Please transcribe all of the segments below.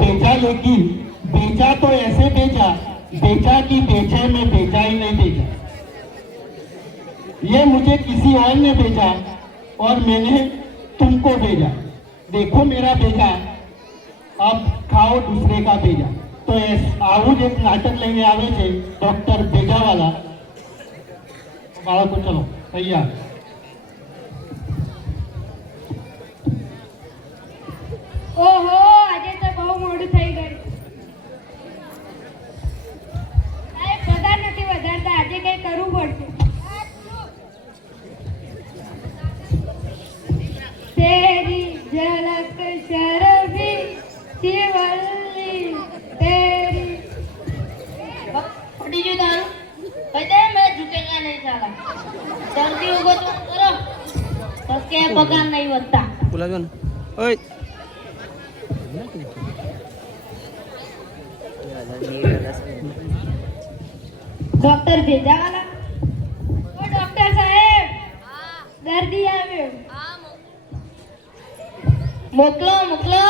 भेजा, लेकिन भेजा तो ऐसे भेजा कि भेजे में भेजा ही नहीं भेजा। ये मुझे किसी और ने भेजा और मैंने तुमको भेजा। देखो मेरा भेजा, अब खाओ दूसरे का भेजा। तो આવું જ એક નાટક લઈને આવે છે ડોક્ટર ભેજાવાલા. બાળકો ચલો તૈયાર. ઓહો, આજે તો બહુ મોડું થઈ ગયું. સાહેબ પગાર નથી વધારતા, આજે કઈ કરવું પડશે. તેરી ઝલક શરફી શિવલ્લી तेरी फटी जो दारू कहते हैं मैं झुकेगा नहीं साला जल्दी होगा तो करो तो क्या पगार नहीं बनता बोला जो ओए डॉक्टर भेजा वाला ओ डॉक्टर साहेब दर्दी आवे मोकलो मोकलो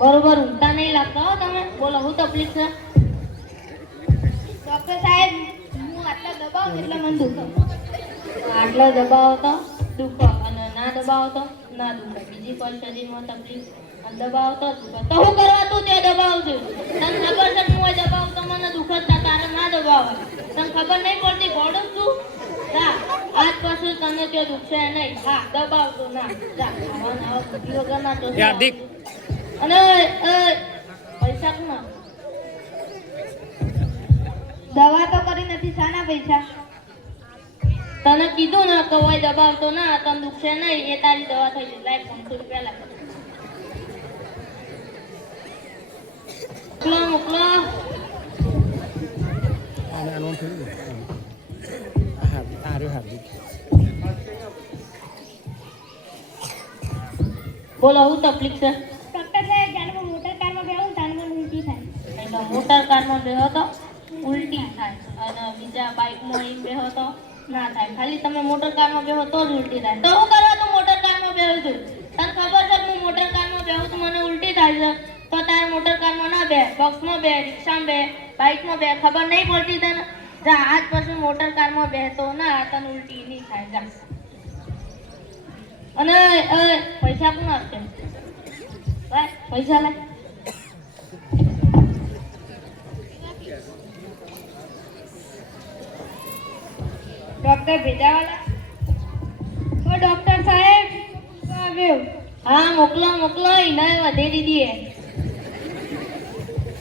बरोबर ઊંઘતા નહીં લાગતા હો તમે. બોલો હું તકલીફ છે? ડોક્ટર સાહેબ હું આટલા દબાવ એટલે મને દુખે. આટલો દબાવ તો દુખે અને ના દબાવ તો ના દુખે. બીજી કોઈ શરીરમાં તકલીફ અને દબાવ તો દુખે. તો હું કરવા તું તે દબાવ છું? તને ખબર છે કે હું દબાવ તો મને દુખે તારે ના દબાવ. તને ખબર નહીં પડતી ગોડું છું? જા આજ પછી તને તે દુખશે નહીં. હા દબાવ તો ના જા આવા બુદ્ધિ વગર ના તો અને પૈસા કોણ? દવા તો કરી નથી, શાના પૈસા? તને કીધું ને કે ઓય દબાવતો ના તને દુખશે નહીં, એ તારી દવા થઈ જશે. લાઈક 500 રૂપિયા લાગે. મોકલો મોકલો. બોલો હું તકલીફ છે? ડોક્ટર સાહેબ જાણે મોટર કારમાં બેહું તાને મને ઉલટી થાય. એટલે મોટર કારમાં બેહો તો ઉલટી થાય અને બીજા બાઇકમાં ઈ બેહો તો ના થાય. ખાલી તમે મોટર કારમાં બેહો તો જ ઉલટી થાય. તો હું કરવા તું મોટર કારમાં બેહું છું? તને ખબર છે હું મોટર કારમાં બેહું તો મને ઉલટી થાય છે. તો તારે મોટર કારમાં ના બે, બસમાં બે, રિક્ષામાં બે, બાઇકમાં બે. ખબર નહીં પડતી તને? જા આજ પછી મોટર કારમાં બેહતો ના, તને ઉલટી નહીં થાય. જા અને પૈસા કોણ આપશે? પૈસા લાય. ડોક્ટર ભેજાવાલા ઓ ડોક્ટર સાહેબ આવ્યો. હા મોકલો મોકલો. ઇનાય વધે દીધી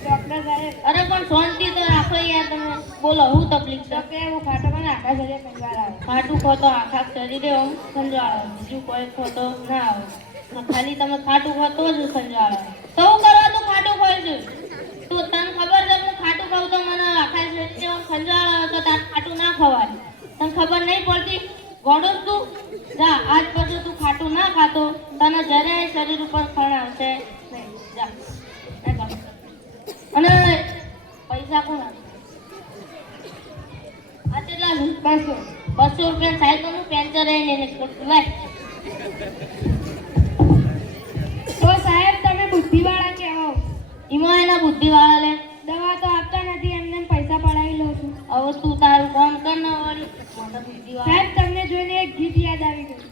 ડોક્ટર સાહેબ. અરે પણ શાંતિ તો રાખો યાર તમે. બોલો હું તકલીફ છે? કે હું ખાટો મને આખા શરીરે કંગાળ આવે. ખાટું ખો તો આખા શરીરે આમ કંગાળ આવે, બીજું કોઈ ખો તો ના આવે. ખાલી તમે ખાટું ખો તો જ કંગાળ આવે. તો હું કરવા તું ખાટું ખાય છું? તો તને ખબર છે હું ખાટું ખાઉં તો મને આખા શરીરે આમ કંગાળ આવે તો તાર ખાટું ના ખવાય. તને ખબર નહીં પડતી ગોડો તું? જા આજ પછી તું ખાટું ના ખાતો, તને જરાય શરીર ઉપર ખણ આવશે નહીં. જા અને પૈસા કોણ આપે? આ કેટલા? 200 રૂપિયા સાયકલનું પેન્ચર લઈને લાય. તો સાહેબ તમે બુદ્ધિવાળા કહેવો. એમાં એના બુદ્ધિવાળા લે. દવા તો આપતા નથી, એમને પૈસા પડાવી લઉં છું. હવે તું તારું કામ કર ને વળી. સાહેબ તમને જોઈને એક ગીત યાદ આવી ગયું.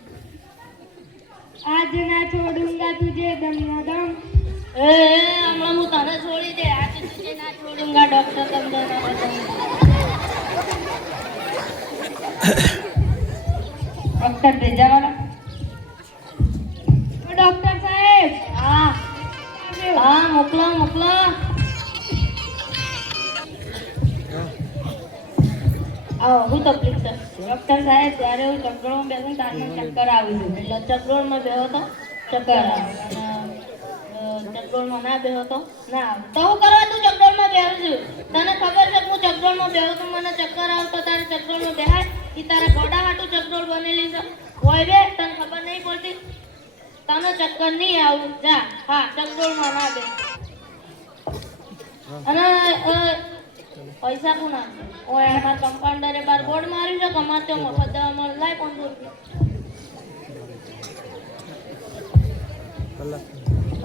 આજ ના છોડુંગા તુજે દમ ના દમ. હમણાં હું તને છોડી દે. આજ તુજે ના છોડુંગા ડોક્ટર દમ દમ. ડોક્ટર ભેજાવાલા ડોક્ટર સાહેબ. હા હા મોકલો મોકલો. આવો હું તકલીફ છે? ડોક્ટર સાહેબ જ્યારે હું ચક્કરમાં બેસું ત્યારે ચક્કર આવી છે. એટલે ચક્કરમાં બેહો તો ચક્કર આવે અને ચક્કરમાં ના બેહો તો ના આવે. તો હું કરવા તું ચક્કરમાં બેહું છું? તને ખબર છે હું ચક્કરમાં બેહું તો મને ચક્કર આવતો તારે ચક્કરમાં બેહાય? એ તારા ગોડા હાટું ચક્કર બનેલી છે હોય બે. તને ખબર નહીં પડતી? તને ચક્કર નહીં આવું. જા હા ચક્કરમાં ના બે. અને પૈસા કોણ આપે? ઓય અમાર કમ્પાઉન્ડરે બાર બોર્ડ માર્યું છે કે અમારે તો મફત દવા મળે. લાય 500 રૂપિયા.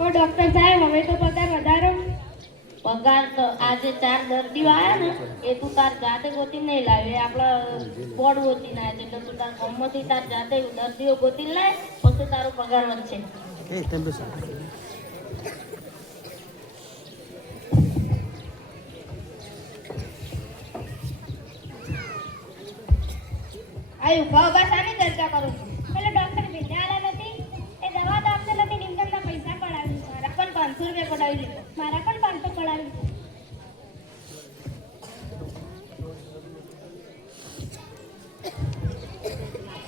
ઓ ડોક્ટર સાહેબ હવે તો પગાર વધારો. પગાર તો આજે 4 દર્દીઓ આયા ને એ તું તાર જાતે ગોતી નહીં લાવે, આપણા બોર્ડ ગોતી ના એટલે તું તાર ગામમાંથી તાર જાતે દર્દીઓ ગોતી લાય પછી તારો પગાર વધશે. આયુ ઉભા શાની ચર્ચા કરો છો? પેલો ડોક્ટર ભેજા આલા નથી, એ દવા તો આપતો નથી, નિમકમના પૈસા પડાવી દીધા. મારા પણ 500 રૂપિયા પડાવી દીધા. મારા પણ 500 પડાવી દીધા.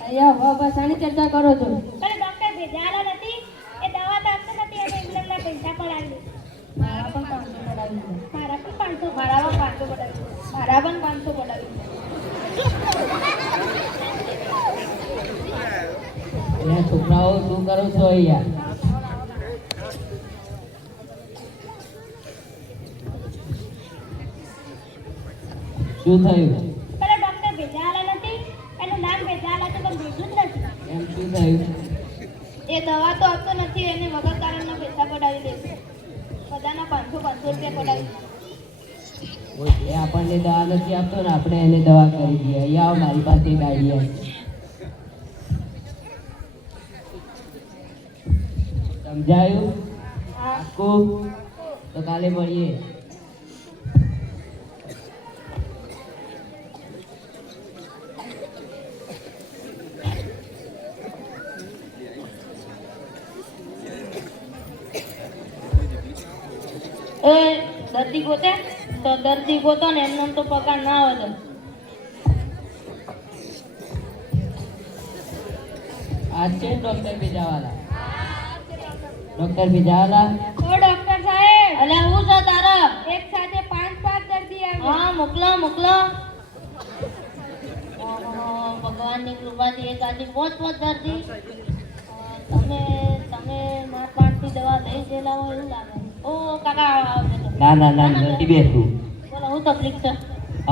અહીંયા ઉભા શાની ચર્ચા કરો છો? પેલો ડોક્ટર ભેજા આલા નથી, એ દવા તો આપતો નથી, અને નિમકમના પૈસા પડાવી દીધા. મારા પણ 500 પડાવી દીધા. મારા પણ 500 મારા પણ 500 પડાવી દીધા. મારા પણ 500 પડાવી દીધા. એટલે છોકરાઓ શું કરો છો યાર? શું થયું? પેલો ડોક્ટર ભેજા આલા નથી, એનું નામ ભેજા આલા છે પણ ભેજું જ નથી. એમ શું થયું? એ દવા તો આપતો નથી, એને વગર કારણના પૈસા પડાવી દેશે. બધાના 500 રૂપિયા પડાવી દીધા. એ આપણને દવા નથી આપતો ને આપણે એને દવા કરી દઈએ. અહીંયા આવો, મારી પાસે એક આઈડિયા છે. સમજાયું? પાક્કું? તો કાલે મળીએ. એ દર્દી ગોતે તો દર્દી ગોતો ને એમને તો પગાર ના વધે. આજ છે ડોક્ટર ભેજાવાલા. ડોક્ટર ભેજાવાલા, ઓ ડોક્ટર સાહેબ, અલે હું છે તારા? એક સાથે 5-7 દર્દી આવે. હા મોકલો મોકલો. ભગવાનની કૃપાથી એક આજે 5 દર્દી. તમે તમે માર પાણથી દવા લઈ ગયેલા હોય એવું લાગે. ઓ કાકા આવજો તો. ના ના ના નથી બેસવું. બોલો હું તકલીફ છે?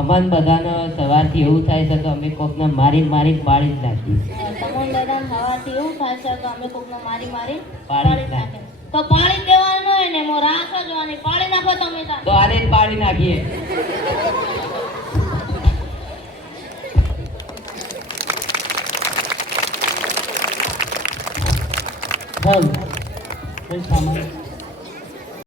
અમન બધાને સવારથી એવું થાય છે કે અમે કોકને મારી મારી પાડી જ નાખીએ. તમામ બધાને હવાથી એવું થાય છે કે અમે કોકને મારી પાડી પાડી નાખે. તો પાડી દેવાનું હોય ને મો રાખ જોવાની પાડી નાખો તમે તાર. તો આને જ પાડી નાખીએ. બોલ કોઈ સામાન